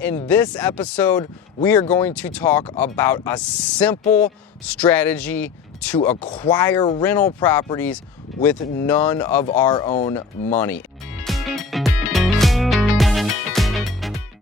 In this episode, we are going to talk about a simple strategy to acquire rental properties with none of our own money.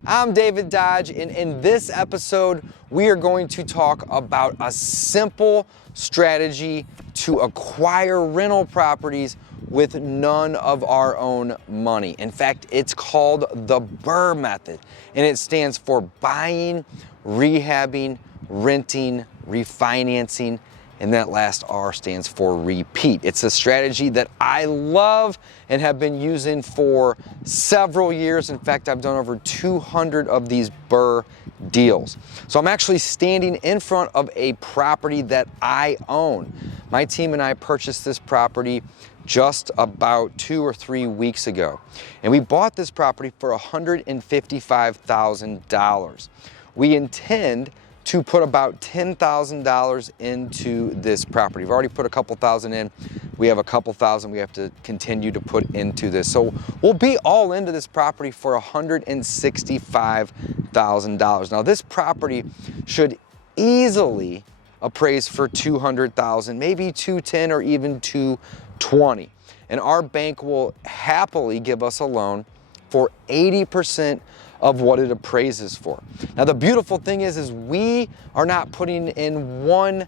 I'm David Dodge, and in this episode, we are going to talk about a simple strategy to acquire rental properties with none of our own money. In fact, it's called the BRRRR method, and it stands for buying, rehabbing, renting, refinancing, and that last R stands for repeat. It's a strategy that I love and have been using for several years. In fact, I've done over 200 of these BRRRR deals. So I'm actually standing in front of a property that I own. My team and I purchased this property just about 2 or 3 weeks ago. And we bought this property for $155,000. We intend to put about $10,000 into this property. We've already put a couple thousand in. We have a couple thousand we have to continue to put into this. So we'll be all into this property for $165,000. Now this property should easily appraise for $200,000, maybe $210,000 or even $220,000. And our bank will happily give us a loan for 80% of what it appraises for. Now the beautiful thing is we are not putting in $1,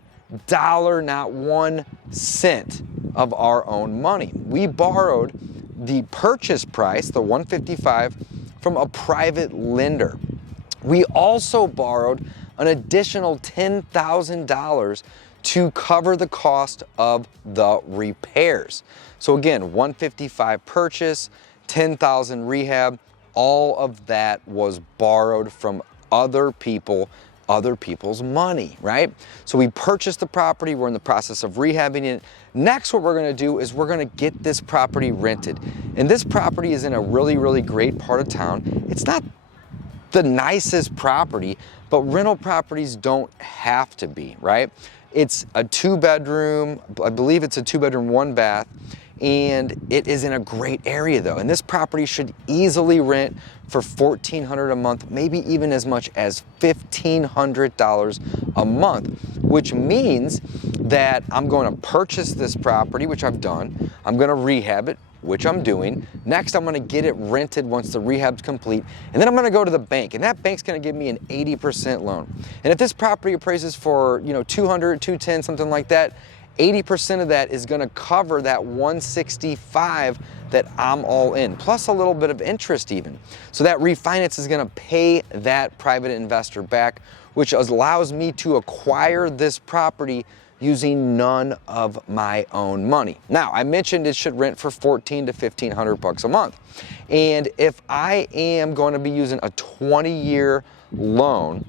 not 1 cent of our own money. We borrowed the purchase price, the $155,000, from a private lender. We also borrowed an additional $10,000 to cover the cost of the repairs. So again, $155,000 purchase, $10,000 rehab, all of that was borrowed from other people's money, right? So we purchased the property, we're in the process of rehabbing it. Next, what we're gonna do is we're gonna get this property rented. And this property is in a really, really great part of town. It's not the nicest property, but rental properties don't have to be, right? It's a 2-bedroom, I believe it's a 2-bedroom, 1 bath, and it is in a great area though. And this property should easily rent for $1,400 a month, maybe even as much as $1,500 a month, which means that I'm going to purchase this property, which I've done. I'm going to rehab it, which I'm doing. Next, I'm gonna get it rented once the rehab's complete, and then I'm gonna go to the bank, and that bank's gonna give me an 80% loan. And if this property appraises for, $200, $210, something like that, 80% of that is gonna cover that $165,000 that I'm all in, plus a little bit of interest even. So that refinance is gonna pay that private investor back, which allows me to acquire this property using none of my own money. Now, I mentioned it should rent for $1,400 to $1,500 a month. And if I am going to be using a 20-year loan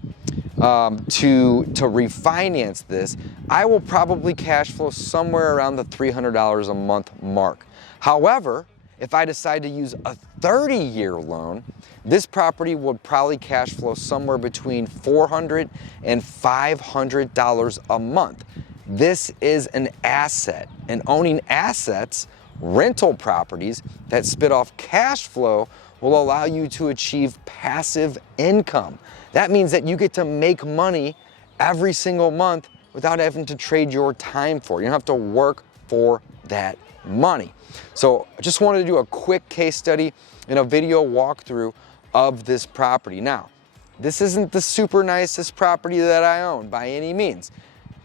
to refinance this, I will probably cash flow somewhere around the $300 a month mark. However, if I decide to use a 30-year loan, this property would probably cash flow somewhere between $400 and $500 a month. This is an asset, and owning assets, rental properties that spit off cash flow, will allow you to achieve passive income. That means that you get to make money every single month without having to trade your time for it. You don't have to work for that money. So I just wanted to do a quick case study and a video walkthrough of this property. Now, this isn't the super nicest property that I own by any means.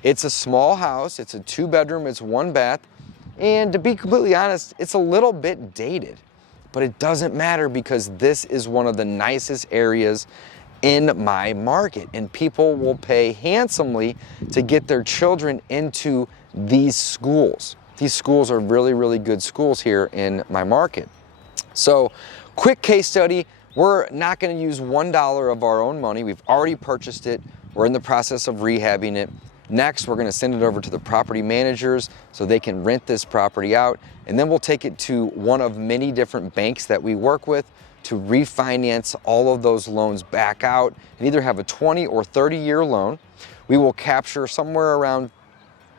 It's a small house, it's a 2-bedroom, it's 1 bath, and to be completely honest, it's a little bit dated, but it doesn't matter because this is one of the nicest areas in my market, and people will pay handsomely to get their children into these schools. These schools are really, really good schools here in my market. So, quick case study, we're not gonna use $1 of our own money. We've already purchased it. We're in the process of rehabbing it. Next, we're gonna send it over to the property managers so they can rent this property out, and then we'll take it to one of many different banks that we work with to refinance all of those loans back out and either have a 20 or 30-year loan. We will capture somewhere around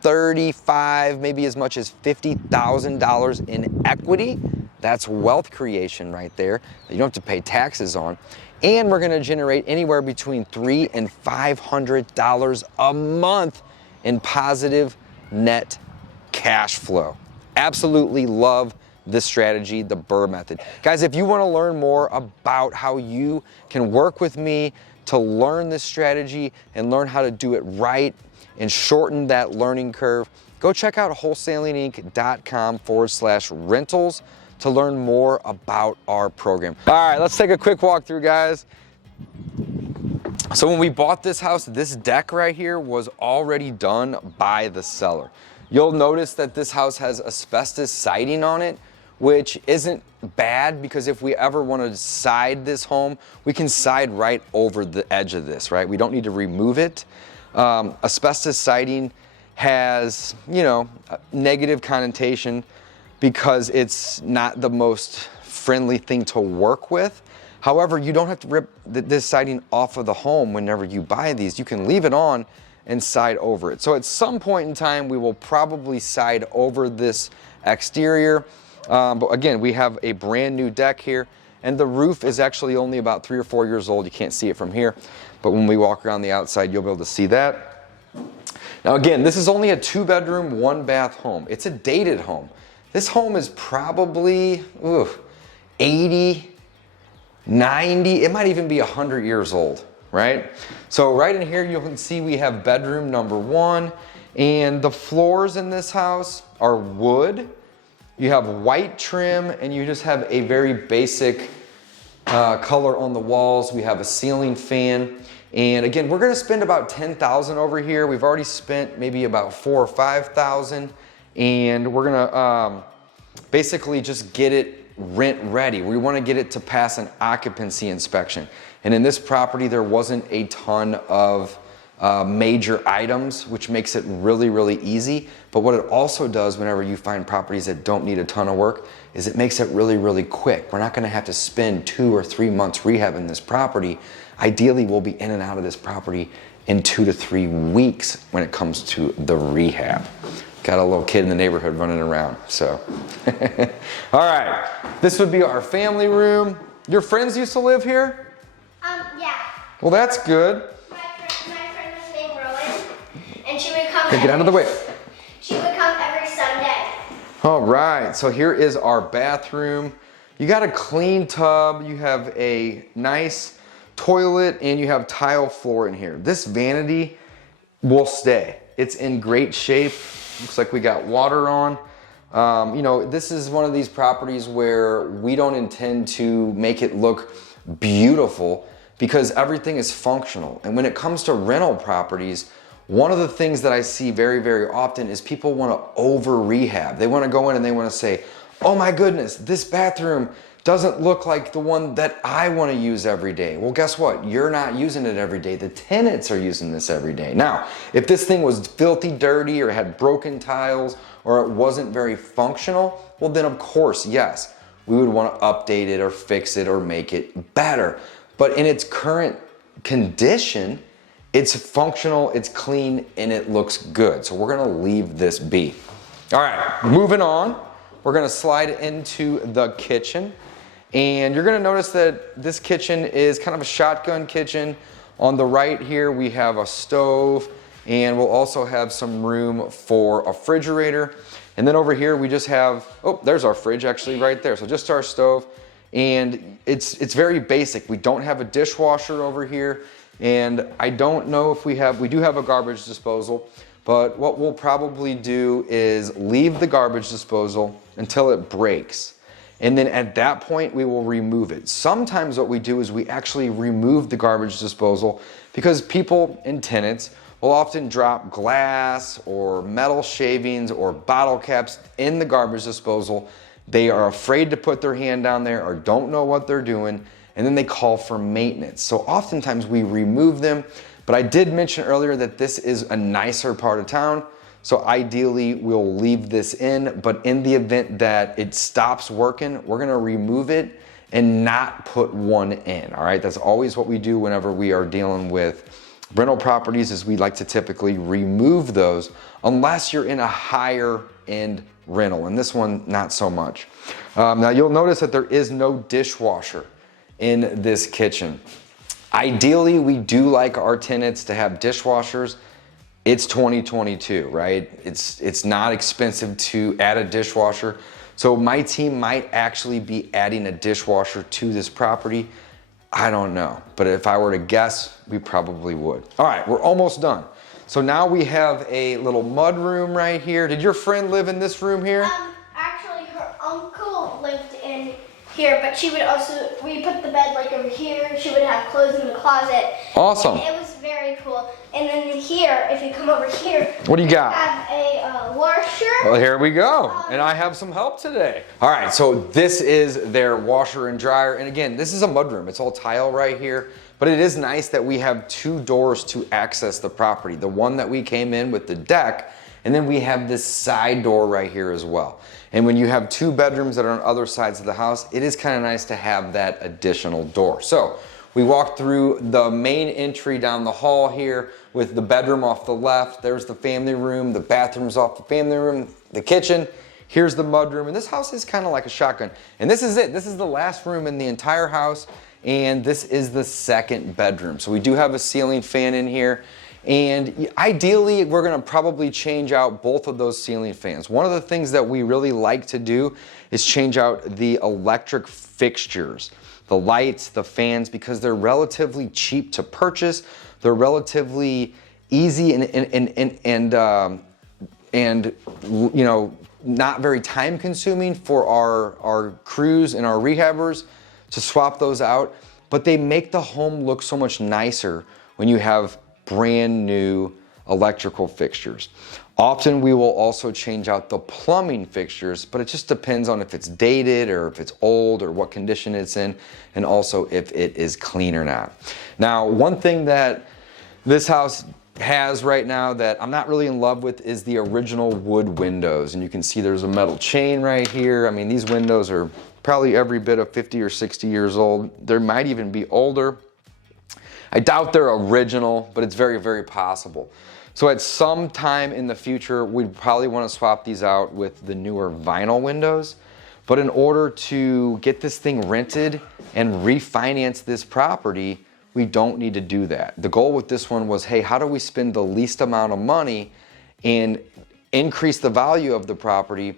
$35,000, maybe as much as $50,000 in equity That's wealth creation right there that you don't have to pay taxes on. And we're gonna generate anywhere between $300 and $500 a month in positive net cash flow. Absolutely love this strategy, the Bur Method. Guys, if you want to learn more about how you can work with me to learn this strategy and learn how to do it right and shorten that learning curve, go check out wholesalinginc.com/rentals to learn more about our program. All right, let's take a quick walk through, guys. So when we bought this house, this deck right here was already done by the seller. You'll notice that this house has asbestos siding on it, which isn't bad, because if we ever want to side this home, we can side right over the edge of this, right? We don't need to remove it. Asbestos siding has, you know, a negative connotation because it's not the most friendly thing to work with. However, you don't have to rip this siding off of the home whenever you buy these. You can leave it on and side over it. So at some point in time, we will probably side over this exterior. But again, we have a brand new deck here, and the roof is actually only about 3 or 4 years old. You can't see it from here, but when we walk around the outside, you'll be able to see that. Now again, this is only a 2-bedroom, 1-bath home. It's a dated home. This home is probably 80, 90, it might even be 100 years old, right? So right in here, you can see we have bedroom number 1, and the floors in this house are wood. You have white trim, and you just have a very basic color on the walls. We have a ceiling fan. And again, we're gonna spend about $10,000 over here. We've already spent maybe about $4,000 or $5,000. And we're gonna basically just get it rent ready. We wanna get it to pass an occupancy inspection. And in this property, there wasn't a ton of major items, which makes it really, really easy. But what it also does whenever you find properties that don't need a ton of work is it makes it really, really quick. We're not gonna have to spend 2 or 3 months rehabbing this property. Ideally, we'll be in and out of this property in 2 to 3 weeks when it comes to the rehab. Got a little kid in the neighborhood running around, so. All right, this would be our family room. Your friends used to live here? Yeah. Well, that's good. My friend was named Rowan, and she would come. Okay, get out of the way. She would come every Sunday. All right, so here is our bathroom. You got a clean tub, you have a nice toilet, and you have tile floor in here. This vanity will stay. It's in great shape. Looks like we got water on. You know, this is one of these properties where we don't intend to make it look beautiful because everything is functional. And when it comes to rental properties, one of the things that I see very, very often is people want to over rehab. They want to go in and they want to say, oh my goodness, this bathroom doesn't look like the one that I want to use every day. Well, guess what? You're not using it every day. The tenants are using this every day. Now, if this thing was filthy dirty or had broken tiles or it wasn't very functional, well then of course, yes, we would want to update it or fix it or make it better. But in its current condition, it's functional, it's clean, and it looks good. So we're gonna leave this be. All right, moving on. We're gonna slide into the kitchen. And you're gonna notice that this kitchen is kind of a shotgun kitchen. On the right here, we have a stove, and we'll also have some room for a refrigerator. And then over here, we just have, oh, there's our fridge actually right there. So just our stove. And it's very basic. We don't have a dishwasher over here. And I don't know if we do have a garbage disposal, but what we'll probably do is leave the garbage disposal until it breaks. And then at that point, we will remove it. Sometimes what we do is we actually remove the garbage disposal because people and tenants will often drop glass or metal shavings or bottle caps in the garbage disposal. They are afraid to put their hand down there or don't know what they're doing, and then they call for maintenance. So oftentimes we remove them, but I did mention earlier that this is a nicer part of town. So ideally we'll leave this in, but in the event that it stops working, we're gonna remove it and not put one in, all right? That's always what we do whenever we are dealing with rental properties, is we like to typically remove those unless you're in a higher end rental, and this one not so much. Now you'll notice that there is no dishwasher in this kitchen. Ideally, we do like our tenants to have dishwashers. It's 2022, right? It's not expensive to add a dishwasher. So my team might actually be adding a dishwasher to this property. I don't know, but if I were to guess, we probably would. All right, we're almost done. So now we have a little mud room right here. Did your friend live in this room here? Actually, her uncle lived in here, but she would also, we put the bed like over here. She would have clothes in the closet. Awesome. And it was very cool. And then here, if you come over here, what do you got? I have a washer. Well, here we go. And I have some help today. All right, so this is their washer and dryer. And again, this is a mudroom. It's all tile right here. But it is nice that we have two doors to access the property. The one that we came in with the deck, and then we have this side door right here as well. And when you have two bedrooms that are on other sides of the house, it is kind of nice to have that additional door. So we walked through the main entry down the hall here with the bedroom off the left. There's the family room, the bathroom's off the family room, the kitchen. Here's the mudroom, and this house is kind of like a shotgun. And this is it. This is the last room in the entire house, and this is the second bedroom. So we do have a ceiling fan in here. And ideally, we're gonna probably change out both of those ceiling fans. One of the things that we really like to do is change out the electric fixtures, the lights, the fans, because they're relatively cheap to purchase. They're relatively easy and you know, not very time consuming for our crews and our rehabbers to swap those out, but they make the home look so much nicer when you have brand new electrical fixtures. Often we will also change out the plumbing fixtures, but it just depends on if it's dated or if it's old or what condition it's in, and also if it is clean or not. Now, one thing that this house has right now that I'm not really in love with is the original wood windows. And you can see there's a metal chain right here. I mean, these windows are probably every bit of 50 or 60 years old. They might even be older. I doubt they're original, but it's very, very possible. So at some time in the future, we'd probably want to swap these out with the newer vinyl windows. But in order to get this thing rented and refinance this property, we don't need to do that. The goal with this one was, hey, how do we spend the least amount of money and increase the value of the property,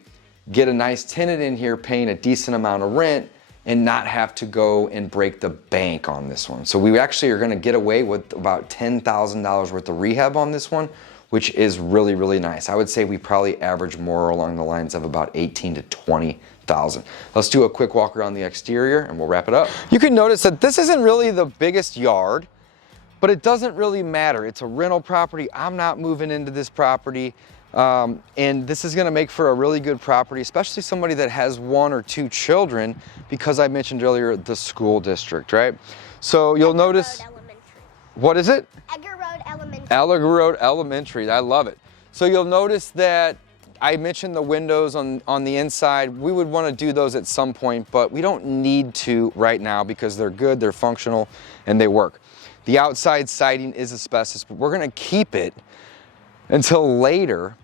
get a nice tenant in here paying a decent amount of rent, and not have to go and break the bank on this one. So we actually are gonna get away with about $10,000 worth of rehab on this one, which is really, really nice. I would say we probably average more along the lines of about 18 to 20,000. Let's do a quick walk around the exterior and we'll wrap it up. You can notice that this isn't really the biggest yard, but it doesn't really matter. It's a rental property. I'm not moving into this property. And this is gonna make for a really good property, especially somebody that has 1 or 2 children, because I mentioned earlier the school district, right? So you'll notice, what is it? Edgar Road Elementary. Edgar Road Elementary, I love it. So you'll notice that I mentioned the windows on the inside. We would wanna do those at some point, but we don't need to right now because they're good, they're functional, and they work. The outside siding is asbestos, but we're gonna keep it until later,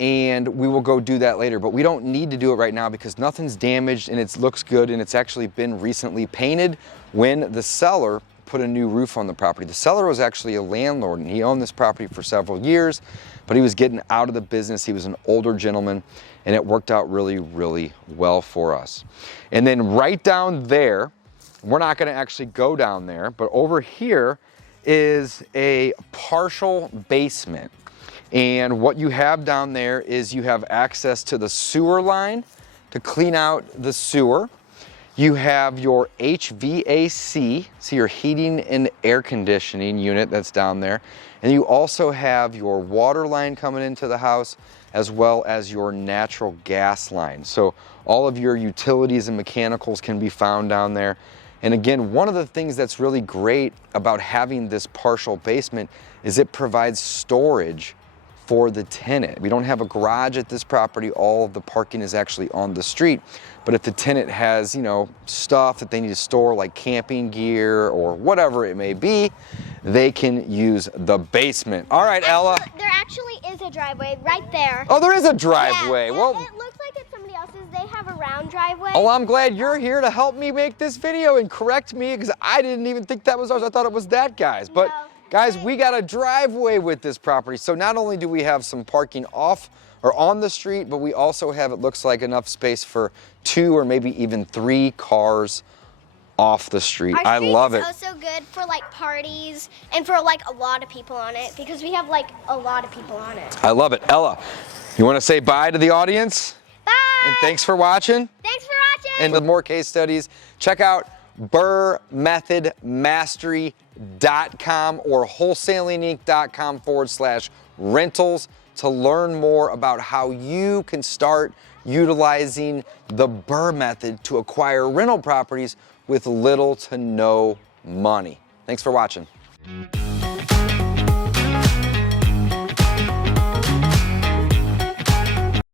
and we will go do that later, but we don't need to do it right now because nothing's damaged and it looks good, and it's actually been recently painted when the seller put a new roof on the property. The seller was actually a landlord and he owned this property for several years, but he was getting out of the business. He was an older gentleman and it worked out really, really well for us. And then right down there, we're not gonna actually go down there, but over here is a partial basement. And what you have down there is you have access to the sewer line to clean out the sewer. You have your HVAC, so your heating and air conditioning unit that's down there. And you also have your water line coming into the house, as well as your natural gas line. So all of your utilities and mechanicals can be found down there. And again, one of the things that's really great about having this partial basement is it provides storage for the tenant. We don't have a garage at this property. All of the parking is actually on the street. But if the tenant has, you know, stuff that they need to store, like camping gear or whatever it may be, they can use the basement. All right, Ella. There actually is a driveway right there. Oh, there is a driveway. Yeah, well, it looks like driveway. Oh, I'm glad you're here to help me make this video and correct me because I didn't even think that was ours. I thought it was that guy's. But No. guys, we got a driveway with this property. So not only do we have some parking off or on the street, but we also have, it looks like, enough space for 2 or maybe even 3 cars off the street. I love it. It's also good for like parties and for like a lot of people on it because we have like a lot of people on it. I love it. Ella, you want to say bye to the audience? Bye! And thanks for watching. Thanks for watching! And with more case studies, check out BRRRRmastery.com or wholesalinginc.com/rentals to learn more about how you can start utilizing the Bur method to acquire rental properties with little to no money. Thanks for watching.